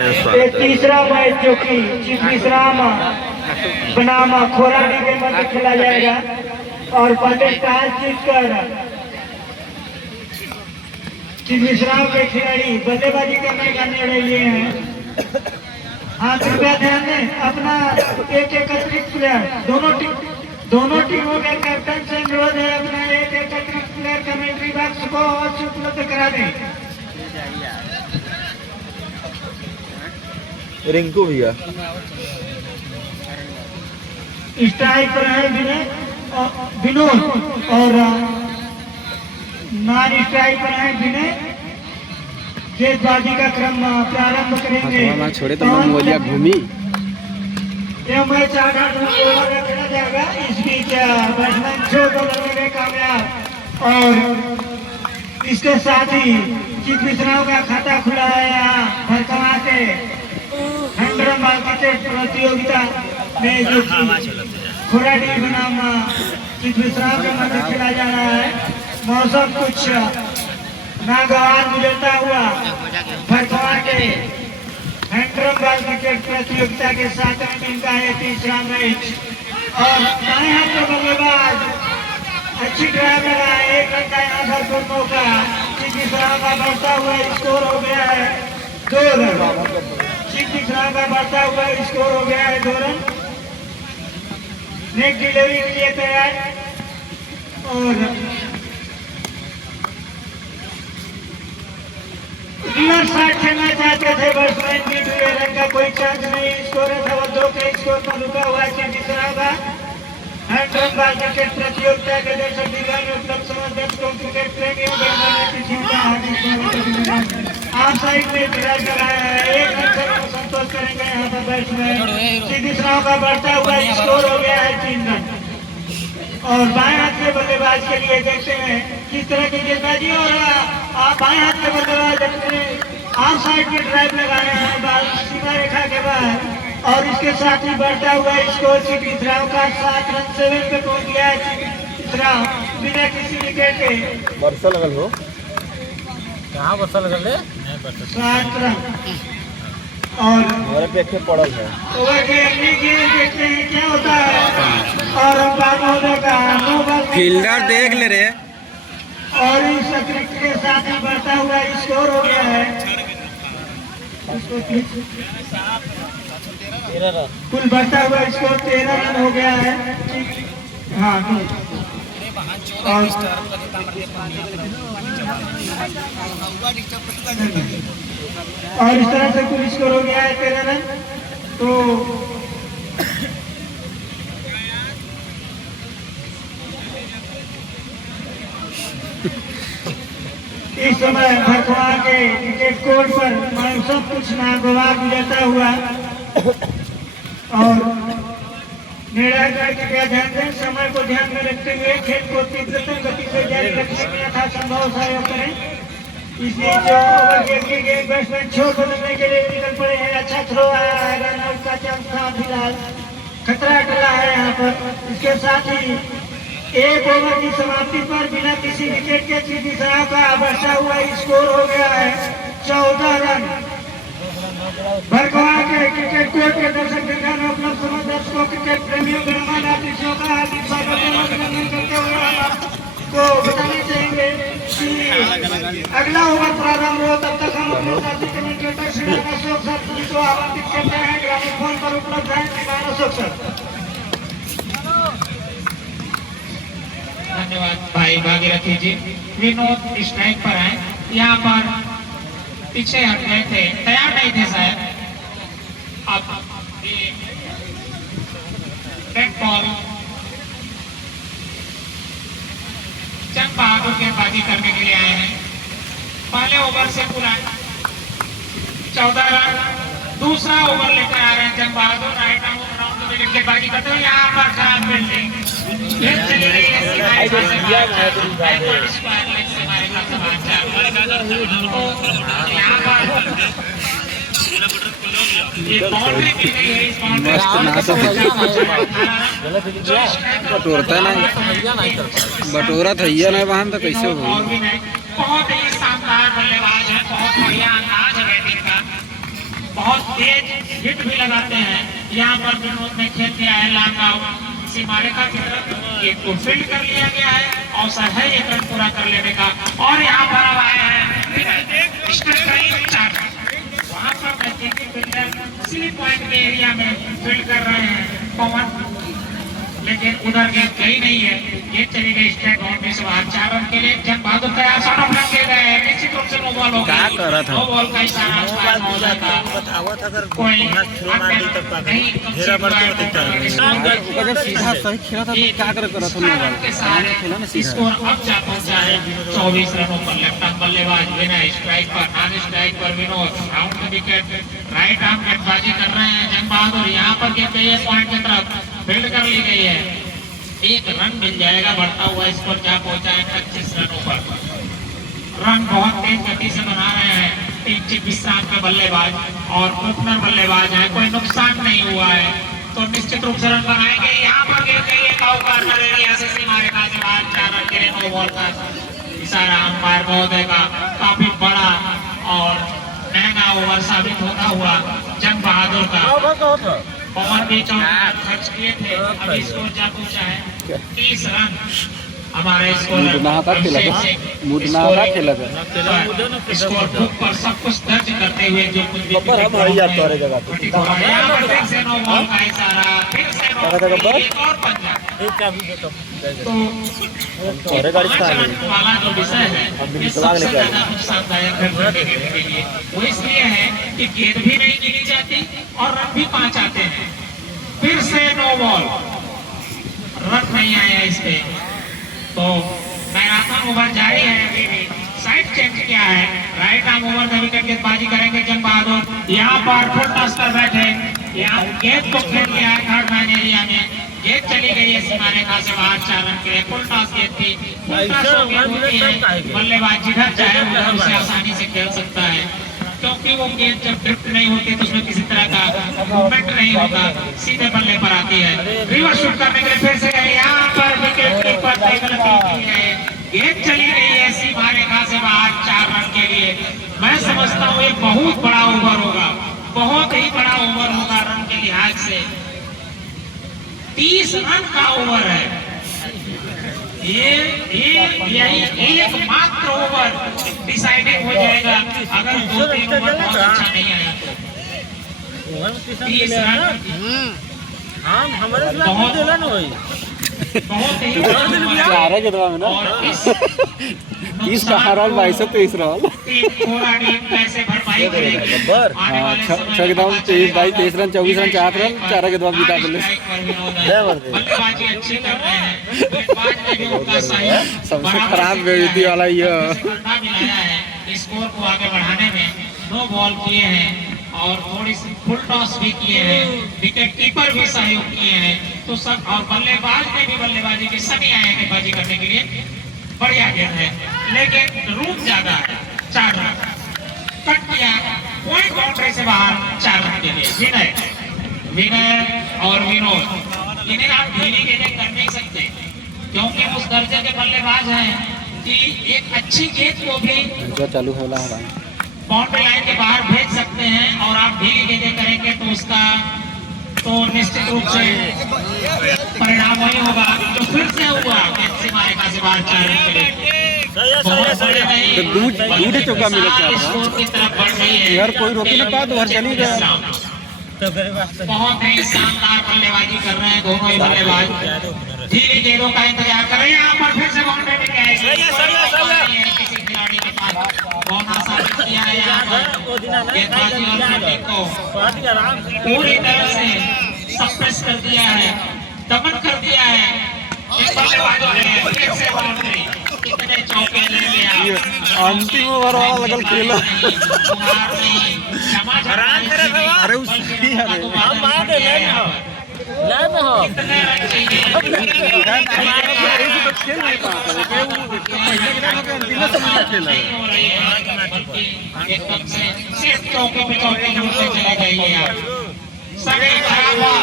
ये तीसरा मैच जो कि चीफ विश्राम बनाम खोराडी के मध्य खेला जाएगा और पहले टॉस जीतकर चीफ विश्राम के खिलाड़ी बल्लेबाजी करने का निर्णय लिए हैं। हाँ, कृपया ध्यान दें, अपना एक अतिरिक्त प्लेयर दोनों टीमों के कैप्टन से अनुरोध है अपना एक अतिरिक्त प्लेयर कमेंट्री बॉक्स को और उपलब्ध करा दें। रिंकू भैया स्ट्राइक पर है विनोद और नॉन स्ट्राइक पर है विनय। गेंदबाजी का क्रम प्रारंभ करेंगे। छोड़े तो मैं बोलिया घूमी यह मैच 8 ओवर में खेला जाएगा। इस बीच बैट्समैन 6 बॉल में कामयाब और इसके साथ ही चीफ विश्राम का खाता खुला है यहाँ भरकमा के हैंड्रम बॉल क्रिकेट प्रतियोगिता में जो खोराडी बनाम चीफ विश्राम के मध्य खेला जा रहा है। मौसम कुछ नागवार गुजरता हुआ भरकमा के हैंड्रम बॉल क्रिकेट प्रतियोगिता के 7वें दिन का है तीसरा मैच और दाएं हाथ के बल्लेबाज अच्छी ड्राइव लगा है। 1 रन का यहाँ भरपूर मौका। चीफ विश्राम का बढ़ता हुआ स्कोर हो गया है 2 रन। चीफ विश्राम का बढ़ता हुआ स्कोर हो गया है 2 रन। नेक्स्ट डिलीवरी के लिए तैयार और रिवर्स शॉट खेलना चाहते थे बैट्समैन की। 2 रन का कोई चांस नहीं। स्कोर है 2 के स्कोर पर रुका हुआ है चीफ विश्राम का। हैंड्रम बॉल क्रिकेट प्रतियोगिता के दर्शक दीर्घा में उपलब्ध समस्त दर्शकों क्रिकेट प्रेमियों आप साइड में ड्राइव कराया है। 1 रन से संतोष करेंगे यहाँ पर बैट्समैन। चीफ विश्राम का बढ़ता हुआ स्कोर हो गया है 3 रन और बाएं हाथ के बल्लेबाज के लिए देखते हैं किस तरह की गेंदबाजी और बाएं हाथ के बल्लेबाज अपने ऑफ साइड में ड्राइव लगाए हैं बाल सीमा रेखा के बाद और इसके साथ ही बढ़ता हुआ स्कोर चीफ विश्राम का 7 रन 7 पे पहुंच गया है। चीफ विश्राम बिना किसी विकेट के वर्षा लगल हो कहाँ वर्षा लगल है 7 रन और हमारे पेखे पड़ल है। ओवर के अगली गेंद देखते हैं क्या होता है और अंपायर महोदय का 9 बॉल फील्डर देख ले रे और इस अतिरिक्त के साथ ही बढ़ता हुआ स्कोर हो गया है। कुल बढ़ता हुआ स्कोर 13 रन हो गया है। हाँ और इस तरह से कुल स्कोर हो गया है 13 रन। तो इस समय भरकमा के क्रिकेट कोर्ट पर सब कुछ नागवार गुजरता हुआ और निर्णय करके ध्यान दें। समय को ध्यान में रखते हुए खेल को तीव्रतम गति से जारी रखने में यथासंभव सहयोग करें। इसलिए जो ओवर के बैट्समैन 6 बदलने के लिए निकल पड़े हैं। अच्छा थ्रो आया है, रन आउट का चांस था फिलहाल, खतरा टला है यहाँ पर। इसके साथ ही 1 ओवर की समाप्ति पर बिना किसी विकेट के चीफ विश्राम का बढ़ता हुआ स्कोर हो गया है 14 रन। भरकमा के क्रिकेट कोर्ट के दर्शक दीर्घा में उपलब्ध समस्त दर्शकों क्रिकेट प्रेमियों गणमान्य अतिथियों का हार्दिक स्वागत एवं अभिनंदन करते हुए आपको बताना चाहेंगे कि अगला ओवर प्रारंभ हो तब तक हम अपने साथी कमेंटेटर श्री अशोक सर को आमंत्रित करते हैं। ग्रामीण पर उपलब्ध है श्रीमान अशोक सर। धन्यवाद भाई भागीरथी जी। विनोद स्ट्राइक पर है। यहाँ पर पीछे हट गए थे, तैयार नहीं थे शायद। अब रेड बॉल जंग बहादुर गेंदबाजी करने के लिए आए हैं। पहले ओवर से पूरा 14 रन। दूसरा ओवर लेकर आ रहे हैं जंग बहादुर। राइट राउंड में गेंदबाजी करते हुए यहाँ पर खराब फील्डिंग बटोरता नहीं बटोरा थैया नहीं वहां तो कैसे हो। बहुत ही शानदार बल्लेबाज है, बहुत बढ़िया अंदाज है बैटिंग का, बहुत तेज हिट भी लगाते हैं। यहाँ पर विनोद ने खेल दिया है लॉन्ग आउट सीमारेखा की तरफ, ये को फील्ड कर लिया गया है, अवसर है एक रन पूरा कर लेने का। और यहाँ पर अब आए हैं वहाँ पर फील्डर स्लिप पॉइंट के एरिया में फील्ड कर रहे हैं पवन, लेकिन उधर गेंद गई नहीं है, गेंद चली गई स्ट्राइक बाउंड्री से बाहर। 4 रन के लिए जन बहादुर तैयार, शॉट ऑफ रन गए, निश्चित रूप से नो बॉल हो क्या कर रहा था? नो बॉल का इशारा बतावत अगर कोई मार दी तब का घेरा बढ़ के होता है। जब सीधा सही खेला था तो क्या कर रहा था मोबाइल खेला ना सीधा। स्कोर अब जा पहुंचा है 24 रनों पर। लेफ्ट आर्म बल्लेबाज विनय स्ट्राइक पर, नॉन स्ट्राइक पर विनोद, राउंड में विकेट, राइट आर्म गेंदबाजी कर रहे हैं जन बहादुर। यहाँ पर गेंद गई है पॉइंट की तरफ, फील्ड कर ली गई है, 1 रन मिल जाएगा। बढ़ता हुआ स्कोर जा पहुंचा है 25 रनों पर। रन बहुत तेज गति से बना रहे हैं टीम चीफ विश्राम के बल्लेबाज और ओपनर बल्लेबाज है, कोई नुकसान नहीं हुआ है तो निश्चित रूप से रन बनाएंगे। यहाँ पर गेंद गई है कॉर्नर एरिया से सीमारेखा से बाहर, 4 रन के लिए नो बॉल का इशारा अंपायर महोदय का। काफी बड़ा और महंगा ओवर साबित होता हुआ जंग बहादुर का। पवन भी 14 खर्च किए थे, अभी स्कोर जा पहुंचा है 30 रन। हमारे स्कोर स्कोर बुक पर सब कुछ दर्ज करते हुए जो कुछ भी बब्बर हम हई जात तोरे जगह पे यहाँ पर फिर से नो बॉल का इशारा, फिर से नो बॉल, एक और पंजा। एक का भी तो तोरे गाड़ी से वाला जो विषय है ये सबसे ज्यादा नुकसानदायक है क्रिकेट के लिए। वो इसलिए है कि गेंद भी नहीं गिनी जाती और रन भी 5 आते हैं। फिर से नो बॉल, रन नहीं आया इस पे, तो मैराथन ओवर जारी है। अभी भी साइड चेंज किया है, राइट आर्म ओवर में विकेट गेंदबाजी करेंगे जंग बहादुर। यहाँ पर फुल टॉस पर बैठे, यहाँ गेंद को खेल दिया है थर्ड मैन एरिया में, गेंद चली गई है सीमारेखा से बाहर। 4 रन के लिए फुल टॉस गेंद थी। फुल टॉस होती है, बल्लेबाज जिधर चाहे वो उसे आसानी से खेल सकता है, क्योंकि वो गेंद जब ड्रिफ्ट नहीं होती तो उसमें किसी तरह का मूवमेंट नहीं होता, सीधे बल्ले पर आती है। रिवर्स शूट करने के लिए फिर से यहाँ पर विकेट कीपर ने गलती की है, गेंद चली गई है सीमारेखा से बाहर 4 रन के लिए। मैं समझता हूँ ये बहुत बड़ा ओवर होगा, बहुत ही बड़ा ओवर होगा रन के लिहाज से। 30 रन का ओवर है यही एकमात्र ओवर डिसाइडिंग हो जाएगा अगर 2-3 ओवर बहुत अच्छा नहीं आया तो। 30 रन हम हमारे बहुत देला न होई बहुत ही 4 के दवा में ना 30 का हरल 22-23 रहल। कैसे भरपाई करेगी आने वाले समय 6 के दवा 23 रन 24 रन 4 रन 4 के दवा जीता दिले। बल्लेबाजी अच्छी कर रहे हैं, गेंदबाज ने भी उनका सही सबसे खराब बेइज्जती वाला ये मिलाया है स्कोर को आगे बढ़ाने में। नो बॉल किए हैं और थोड़ी सी फुल टॉस भी किए हैं, विकेट कीपर भी सहयोग किए हैं, तो सब और बल्लेबाज ने भी बल्लेबाजी के सभी आए हैं गेंदबाजी करने के लिए। बढ़िया गेंद है लेकिन रूम ज्यादा है। 4 रन कट किया, पॉइंट बाउंड्री से बाहर 4 रन के लिए। विनय और विनोद इन्हें आप धीरे गेंदें कर नहीं सकते, क्योंकि उस दर्जे के बल्लेबाज हैं कि एक अच्छी गेंद को भी जो चालू होला है बाउंड्री लाइन के बाहर भेज सकते हैं, और आप धीरे गेंदें करेंगे तो उसका तो निश्चित रूप से परिणाम वही होगा जो फिर से हुआ। गेंद सीमारेखा से बाहर 4 रन के लिए बहुत बड़े नहीं, तो दूध चौका मिला क्या स्कोर की तरफ बढ़ रही है यार, कोई रोके ना पा, तो घर चली गया। तो फिर वास्ते बहुत ही शानदार बल्लेबाजी कर रहे हैं दोनों ही बल्लेबाज। धीरे गेंदों का इंतजार कर रहे हैं। यहाँ पर फिर से बाउंड्री में क्या है किसी खिलाड़ी के पास बहुत साबित किया है। यहाँ पर गेंदबाजी और फील्डिंग को पूरी तरह से सप्रेस कर दिया है, दमन कर दिया है इन बल्लेबाजों ने। फिर से बाउंड्री, कितने चौके ले लिया। अंतिम ओवर वाला लगल खेला। अरे उसकी हम मार दे ले ना हो खेल नहीं पाता पहले के ना अंतिम समय खेला एकदम से सिर्फ चौके पे चौके ढूंढते चले जाइए आप। सभी बराबर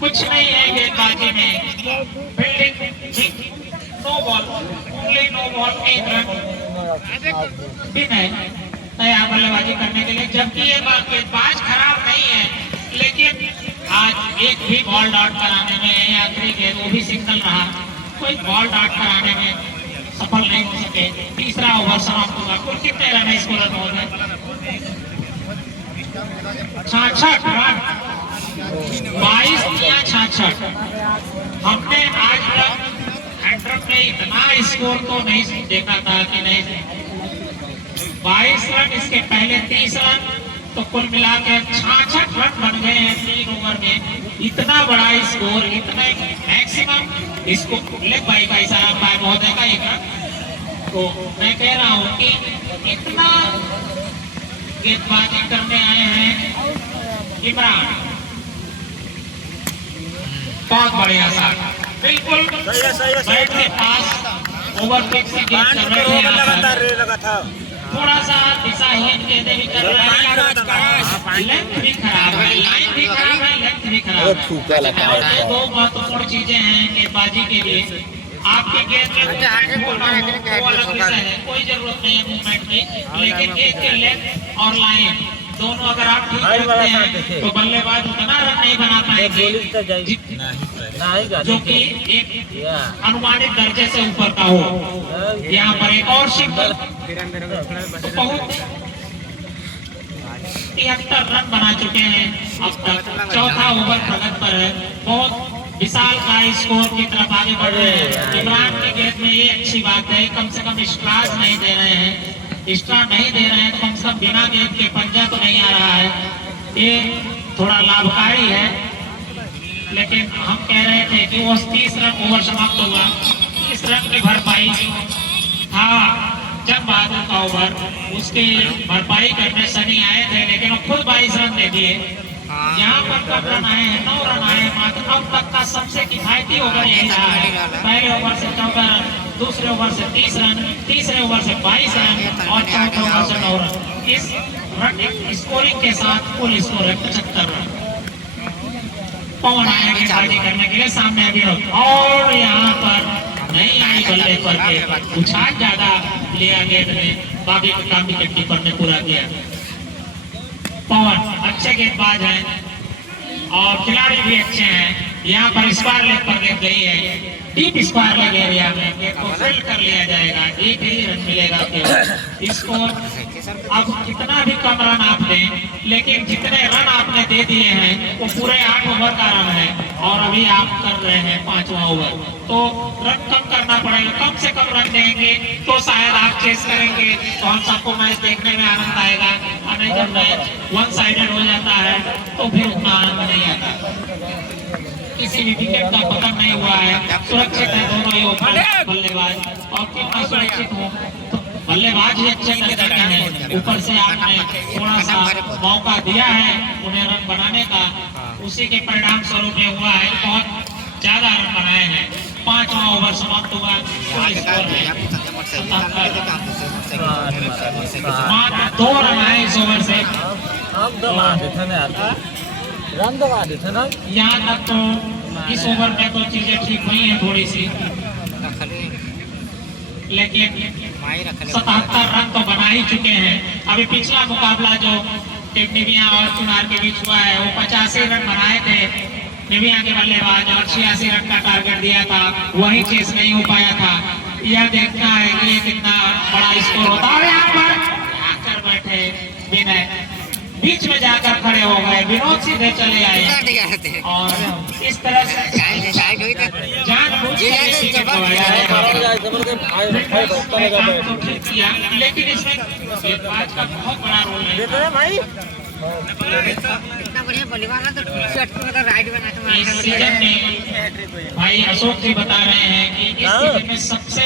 कुछ नहीं है गेंदबाजी में, fielding no ball, only no ball, 1 run. Vinay तैयार बल्लेबाजी करने के लिए, जबकि ये गेंदबाज खराब नहीं है, लेकिन आज एक भी बॉल डॉट कराने में, आखिरी गेंद वो भी सिंगल रहा, कोई बॉल डॉट कराने में सफल नहीं हो सके। तीसरा ओवर समाप्त हुआ। कुल कितने रन स्कोर हो गए? 66 रन, 22 या 66। हमने आज तक हैट्रिक में इतना स्कोर तो नहीं देखा था कि नहीं। 22 रन, इसके पहले 30 रन, तो कुल मिलाकर 66 रन बन गए हैं 3 ओवर में। इतना बड़ा स्कोर, इतने मैक्सिमम इसको लेग भाई का इशारा पाए महोदय का एक रन। तो मैं कह रहा हूँ कि इतना गेंदबाजी करने आए हैं इमरान, बहुत बढ़िया शॉट, बिल्कुल बैट के पास ओवर पिच से गेंद कर रहे थे। लगातार रे लगा था। थोड़ा सा दिशाहीन गेंदें भी कर रहे हैं, लेंथ भी खराब है, लाइन भी खराब है, लेंथ भी खराब है। दो महत्वपूर्ण चीजें हैं गेंदबाजी के लिए। आपकी गेंद में मूवमेंट होना हो वो अलग विषय है, कोई जरूरत नहीं है मूवमेंट की, लेकिन गेंद के लेंथ और लाइन दोनों अगर आप ठीक रखते हैं तो बल्लेबाज उतना रन नहीं बना पाएंगे जो कि एक अनुमानित दर्जे से ऊपर का हो। यहाँ पर एक और सिंगल, बहुत 73 रन बना चुके हैं अब तक। चौथा ओवर प्रगति पर है, बहुत विशाल का स्कोर की तरफ आगे बढ़ रहे हैं। इमरान की गेंद में ये अच्छी बात है, कम से कम स्ट्रास नहीं दे रहे हैं। स्ट्रा नहीं दे रहे हैं तो कम से कम बिना गेंद के पंजा तो नहीं आ रहा है, ये थोड़ा लाभकारी है। लेकिन हम कह रहे थे कि वो 30 रन ओवर समाप्त हुआ, 30 रन की भरपाई था जब बहादुर का ओवर, उसकी भरपाई करने सनी आए थे, लेकिन वो खुद 22 रन दे दिए। यहाँ पर कब रन आए हैं? 9 रन आए हैं मात्र। अब तक का सबसे किफायती ओवर यही रहा है। पहले ओवर से 14 रन, दूसरे ओवर से 30 रन, तीसरे ओवर से 22 रन और चौथे ओवर से 9 रन। इस रन स्कोरिंग के साथ कुल स्कोर है 75 रन। पवन आए गेंदबाजी करने के लिए, सामने अभिनव, और यहाँ पर नहीं आई बल्ले पर के उछाल ज्यादा लिया गेंद में, बाकी का काम विकेट कीपर ने पूरा किया। पवन अच्छे गेंदबाज हैं और खिलाड़ी भी अच्छे हैं। यहाँ पर स्क्वायर लेग पर गेंद गई है, डीप स्क्वायर लेग एरिया में गेंद को फील्ड कर लिया जाएगा, एक ही रन मिलेगा केवल। स्कोर अब कितना भी कम रन आप दें, लेकिन जितने रन आपने दे दिए हैं वो पूरे 8 ओवर का रन है, और अभी आप कर रहे हैं 5वां ओवर, तो रन कम करना पड़ेगा। कम से कम रन देंगे तो शायद आप चेस करेंगे, तो हम सबको मैच देखने में आनंद आएगा। और नहीं, जब मैच वन साइडेड हो जाता है तो फिर उतना आनंद नहीं आता। किसी भी विकेट का पतन नहीं हुआ है, सुरक्षित है दोनों ही बल्लेबाज, और क्यों ना सुरक्षित हो, तो बल्लेबाज ही अच्छे लग रहे हैं। ऊपर से आपने थोड़ा सा मौका दिया है उन्हें रन बनाने का, उसी के परिणाम स्वरूप ये हुआ है। बहुत ज्यादा रन बनाए हैं। 5वां ओवर समाप्त हुआ, स्कोर है 77। मात्र 2 रन आए इस ओवर से। यहाँ तक तो इस ओवर में तो चीजें ठीक हुई हैं थोड़ी सी, लेकिन 77 रन तो बना ही चुके हैं। अभी पिछला मुकाबला जो निविया और चुनार के बीच हुआ है, वो 85 रन बनाए थे निविया के बल्लेबाज, और 86 रन का टारगेट दिया था, वही चेस नहीं हो पाया था। यह देखना है कि ये कितना बड़ा स्कोर होता है। यहाँ पर आकर बैठे विनय, बीच में जाकर खड़े हो गए, विनोद सीधे चले आए और इस तरह से जानबूझ के विकेट गंवाया है। तो ठीक किया, लेकिन इसमें गेंदबाज का बहुत बड़ा रोल है। इस सीजन में भाई अशोक जी बता रहे हैं कि इस सीजन में सबसे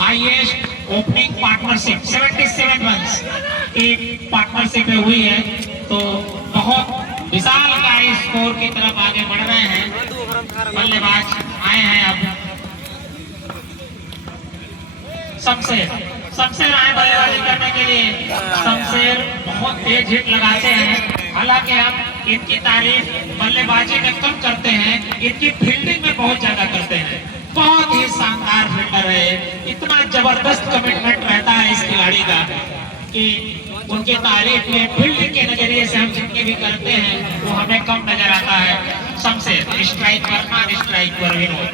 हाईएस्ट ओपनिंग पार्टनरशिप 77 रन की पार्टनरशिप में हुई है, तो बहुत विशाल का स्कोर की तरफ आगे बढ़ रहे हैं। बल्लेबाज आए हैं अब शमशेर आए बल्लेबाजी करने के लिए। शमशेर बहुत तेज हिट लगाते हैं, हालांकि हम इनकी तारीफ बल्लेबाजी में कम करते हैं, इनकी फील्डिंग में बहुत ज्यादा करते हैं। बहुत ही शानदार फील्डर है, इतना जबरदस्त कमिटमेंट रहता है इस खिलाड़ी जाएगा कि उनकी तारीफ में फील्डिंग के नजरिए से हम जितने भी करते हैं वो हमें कम नजर आता है। शमशेर स्ट्राइक पर, नॉन स्ट्राइक पर विनोद।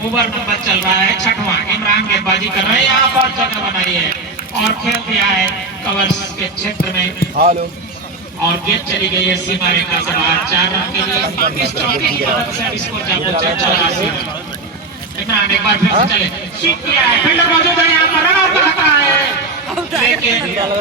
ओवर नंबर चल रहा है 6वां। इमरान गेंदबाजी कर रहे हैं, यहाँ पर जगह बनाई है और खेल दिया है कवर्स के क्षेत्र में और गेंद चली गई है सीमा रेखा से बाहर 4 रन के लिए। इस चौके की मदद से इसको जापो 84 रन। इमरान एक बार फिर से चले, स्वीप किया है, फील्डर मौजूद है यहाँ पर, रन आउट का खतरा है लेकिन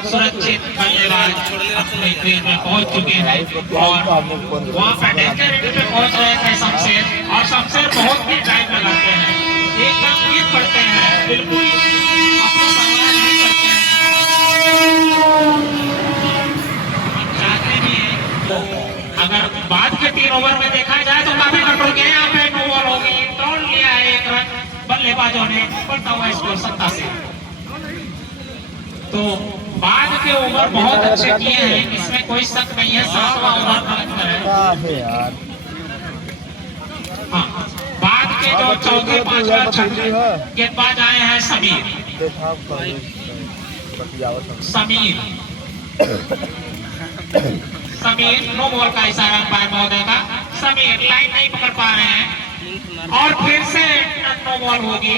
सुरक्षित बल्लेबाज अपने क्रीज में पहुंच चुके हैं और वहां पर डेंजर एरिया पे पहुंच रहे थे शमशेर, और शमशेर बहुत ही टाइम लगाते हैं, एकदम नींद पड़ते हैं, बिल्कुल अपना परवाह नहीं करते हैं, चाहते भी हैं। अगर बाद के 3 ओवर में देखा जाए तो काफी कंट्रोल किया, यहाँ पे नो बॉल होगी, तोड़ लिया है 1 रन बल्लेबाजों ने, बढ़ता हुआ स्कोर 87। तो बाद के ओवर बहुत अच्छे किए हैं, इसमें कोई शक नहीं है। 7वां ओवर है। हाँ, बाद के जो चौथे 5वें 6वें गेंदबाज आए हैं समीर। समीर नो बॉल का इशारा अंपायर महोदय का। समीर लाइन नहीं पकड़ पा रहे हैं और फिर से नो बॉल होगी।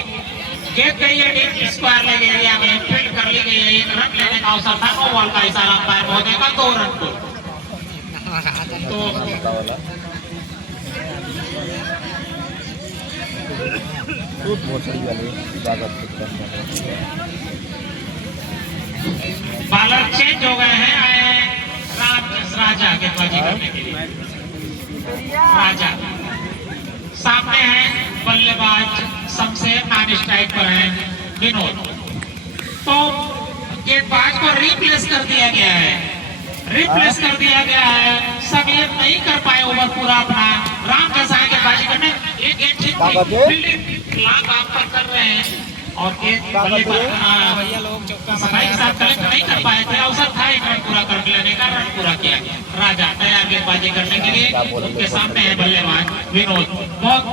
गेंद गई है डीप स्क्वायर लेग एरिया में, फील्ड कर ली गई है, 1 रन लेने का अवसर था। नो बॉल का इशारा अंपायर महोदय का, 2 रन को। तो बॉलर चेंज हो गए हैं, आए हैं राजा गेंदबाजी करने के लिए। राजा सामने है बल्लेबाज शमशेर, नॉन स्ट्राइक पर है विनोद। तो गेंदबाज को रिप्लेस कर दिया गया है, रिप्लेस कर दिया गया है। समीर नहीं कर पाए ओवर पूरा अपना। राम जैसा है गेंदबाजी करने, एक गेंद ठीक फील्डिंग लाख आप पर कर रहे हैं और गेंद बल्ले पर सफाई के साथ कलेक्ट नहीं कर पाए थे। अवसर था 1 रन पूरा कर लेने का, रन पूरा किया। राजा तैयार गेंदबाजी करने के लिए, उनके सामने है बल्लेबाज विनोद। बहुत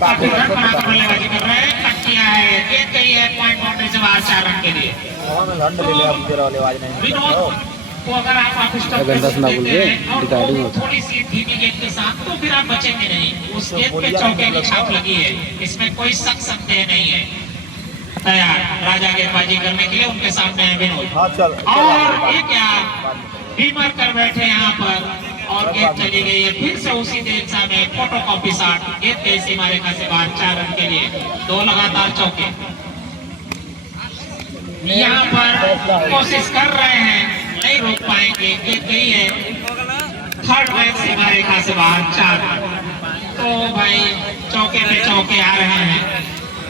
काफी रन बनाकर बल्लेबाजी कर रहे हैं, कट किया है, गेंद गई है पॉइंट बाउंड्री से बाहर 4 रन के लिए। विनोद को अगर आप थोड़ी सी धीमी गेंद के साथ तो फिर आप बचेंगे नहीं, उस गेंद पे चौके की छाप लगी है, इसमें कोई शक संदेह नहीं है। तैयार राजा गेंदबाजी करने के लिए, उनके सामने है विनोद। और ये क्या बीमर कर बैठे यहाँ पर और गेंद चली गई है फिर से उसी दिशा में, फोटोकॉपी शॉट, गेंद गई सीमा रेखा से बाहर 4 रन के लिए। 2 लगातार चौके यहाँ पर कोशिश कर रहे हैं, नहीं रोक पाएंगे, गेंद गई है 3rd मैच सीमा रेखा से बाहर 4 रन। तो भाई चौके पे चौके आ रहे हैं।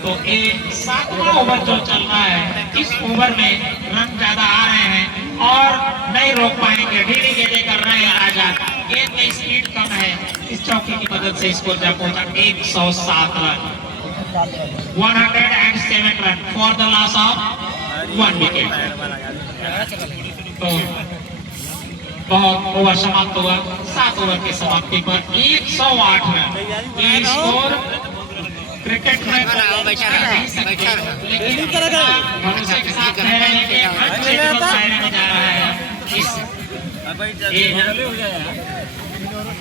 तो ये 7वां ओवर जो चल रहा है, इस ओवर में रन ज्यादा आ रहे हैं और नहीं रोक पाएंगे, ढीली गेंदें कर रहे हैं राजा। गेंद में स्पीड कम है, इस चौके की मदद से स्कोर जा पहुंचा 107 run, 107 run for the loss of 1 wicket. तो बहुत ओवर समाप्त हुआ। 7 ओवर की समाप्ति पर 108 रन। ये स्कोर क्रिकेट में नहीं सकते, लेकिन भरोसे के साथ कह रहे हैं कि अनचेतन दायरे में जा रहा है। इस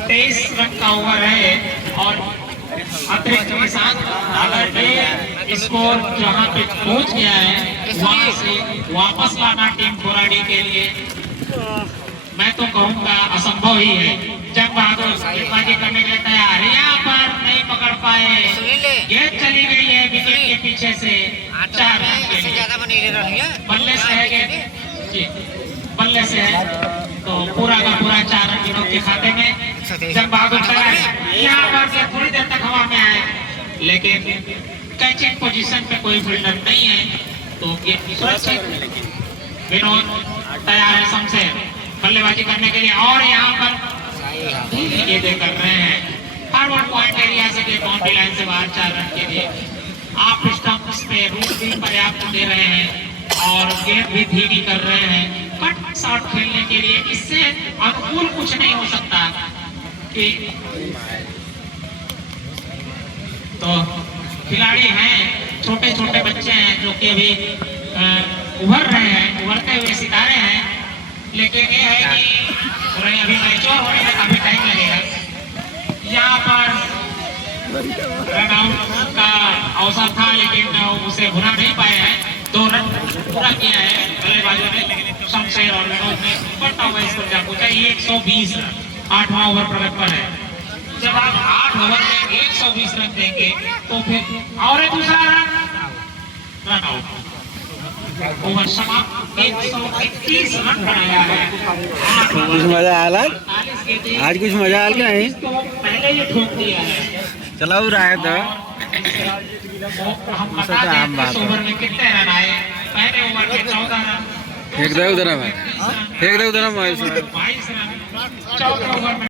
23 रन का ओवर है और अतिरिक्त के साथ अगर ये स्कोर जहां पे पहुंच गया है वहां से वापस लाना टीम कोराडी के लिए मैं तो कहूंगा असंभव ही है। जंग बहादुर गेंदबाजी करने के लिए तैयार, यहाँ पर नहीं पकड़ पाए, गेंद चली गई है विकेट के पीछे से 4 रन के लिए। बल्ले से है गेंद जी, बल्ले से है तो पूरा का पूरा 4 रन विनोद के खाते में। जंग बहादुर तैयार, यहाँ पर थोड़ी देर तक हवा में आए लेकिन कैचिंग पोजीशन पे कोई फील्डर नहीं है तो गेंद सुरक्षित। विनोद तैयार है शमशेर बल्लेबाजी करने के लिए और यहाँ पर गेंदें कर रहे हैं फॉरवर्ड पॉइंट एरिया से, बाउंड्री लाइन से बाहर 4 रन के लिए। आप स्टंप्स पे रूट भी पर्याप्त दे रहे हैं और गेंद भी धीमी कर रहे हैं कट शॉट खेलने के लिए। इससे अनुकूल कुछ नहीं हो सकता कि तो खिलाड़ी हैं, छोटे छोटे बच्चे हैं जो कि अभी उभर रहे हैं, उभरते हुए सितारे हैं, लेकिन ये है कि अभी मैच्योर होने में काफी टाइम लगेगा। यहाँ पर रन आउट का अवसर था, लेकिन उसे भुना नहीं पाए हैं। 2 रन पूरा किया है बल्लेबाजों ने, लेकिन शमशेर और विनोद ने बड़ा ओवर स्कोर जा पहुंचा 120 रन। 8वां ओवर प्रगति पर है। जब आप 8 ओवर में 120 रन देंगे तो फिर और दूसरा रन आउट। ओवर समाप्त। 131 रन बनाया है। कुछ मजा आया आज, कुछ मजा आया नहीं? इसको पहले ही ठोक दिया है। चला रहा है तो हम बता दें कि इस ओवर में कितने रन आए। पहले ओवर में 14 रन, फेंक दे उधर, 22 रन, 22 रन। 22 रन, चौथे ओवर में